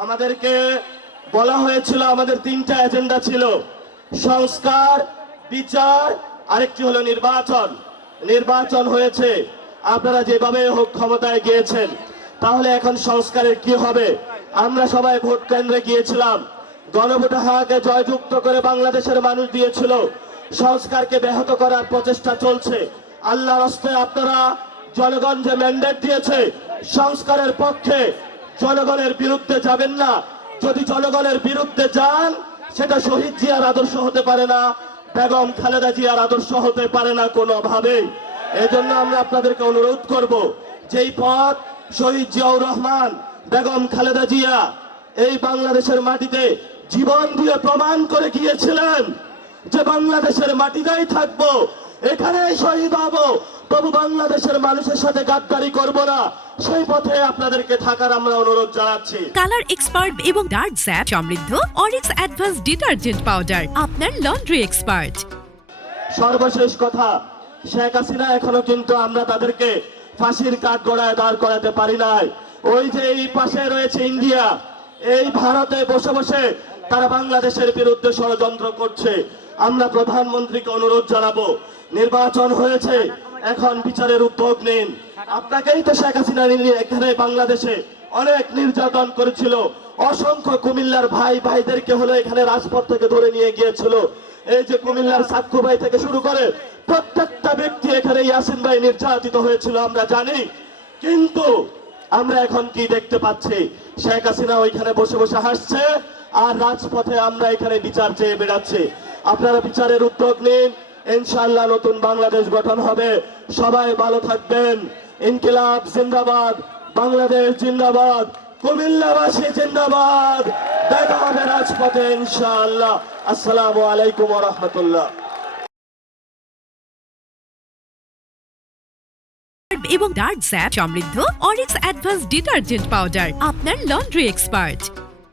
আমাদেরকে বলা হয়েছিল আমাদের তিনটা এজেন্ডা ছিল, সংস্কার, বিচার, আরেকটি হলো নির্বাচন। নির্বাচন হয়েছে, আপনারা যেভাবে হোক ক্ষমতায় গিয়েছেন, তাহলে এখন সংস্কারের কি হবে? আমরা সবাই ভোট কেন্দ্রে গিয়েছিলাম, গণভোটে হাকে জয়যুক্ত করে বাংলাদেশের মানুষ দিয়েছিল। সংস্কারকে ব্যাহত করার প্রচেষ্টা চলছে। আল্লাহর হস্তে আপনারা জনগণ যে ম্যান্ডেট দিয়েছে সংস্কারের পক্ষে, জনগণের বিরুদ্ধে যাবেন না। যদি জনগণের বিরুদ্ধে যান, সেটা শহীদ জিয়ার আদর্শ হতে পারে না, বেগম খালেদা জিয়ার আদর্শ হতে পারে না কোনোভাবেই। এজন্য আমরা আপনাদেরকে অনুরোধ করব, যেই পথ শহীদ জিয়াউর রহমান, বেগম খালেদা জিয়া এই বাংলাদেশের মাটিতে জীবন দিয়ে প্রমাণ করে গিয়েছিলেন যে বাংলাদেশের মাটিতেই থাকবো, এখানেই শহীদ হব, তবু বাংলাদেশের মানুষের সাথে গাদ্দারি করব না, সেই পথে আপনাদেরকে থাকার আমরা অনুরোধ জানাচ্ছি। কালার এক্সপার্ট এবং ডার্ক স্যাপ সমৃদ্ধ অরিক্স অ্যাডভান্স ডিটারজেন্ট পাউডার, আপনার লন্ড্রি এক্সপার্ট। সর্বশেষ কথা, শেখ হাসিনা এখনো কিন্তু আমরা তাদেরকে ফাঁসির কাঠগড়ায় দাঁড় করাতে পারি নাই। ওই যে এই পাশে রয়েছে ইন্ডিয়া, এই ভারতে বসে বসে তারা বাংলাদেশের বিরুদ্ধে ষড়যন্ত্র করছে। আমরা প্রধানমন্ত্রীকে অনুরোধ জানাবো, নির্বাচন হয়েছে, এখন বিচারের উদ্যোগ নিন। আপনাকেই তো শেখ হাসিনা এখানে বাংলাদেশে অনেক নির্যাতন করেছিল, অসংখ্য কুমিল্লার ভাইদেরকে হলো এখানে রাজপথ থেকে ধরে নিয়ে গিয়েছিল। এই যে কুমিল্লার সাক্কু ভাই থেকে শুরু করে প্রত্যেকটা ব্যক্তি এখানে ইয়াসিন ভাই নির্যাতিত হয়েছিল, আমরা জানি। কিন্তু আমরা এখন কি দেখতে পাচ্ছি? শেখ হাসিনা ওইখানে বসে বসে হাসছে, আর রাজপথে আমরা এখানে বিচার চেয়ে বেড়াচ্ছি। আপনারা বিচারের উদ্যোগ নিন, ইনশাআল্লাহ নতুন বাংলাদেশ গঠন হবে। সবাই ভালো থাকবেন। ইনকিলাব জিন্দাবাদ, বাংলাদেশ জিন্দাবাদ, কুমিল্লাবাসী জিন্দাবাদ। দেখা হবে রাজপথে ইনশাআল্লাহ। আসসালামু আলাইকুম ওয়া রাহমাতুল্লাহ। এবং ডার্ক স্যাপ সমৃদ্ধ অরিক্স অ্যাডভান্স ডিটারজেন্ট পাউডার, আপনার লন্ড্রি এক্সপার্ট।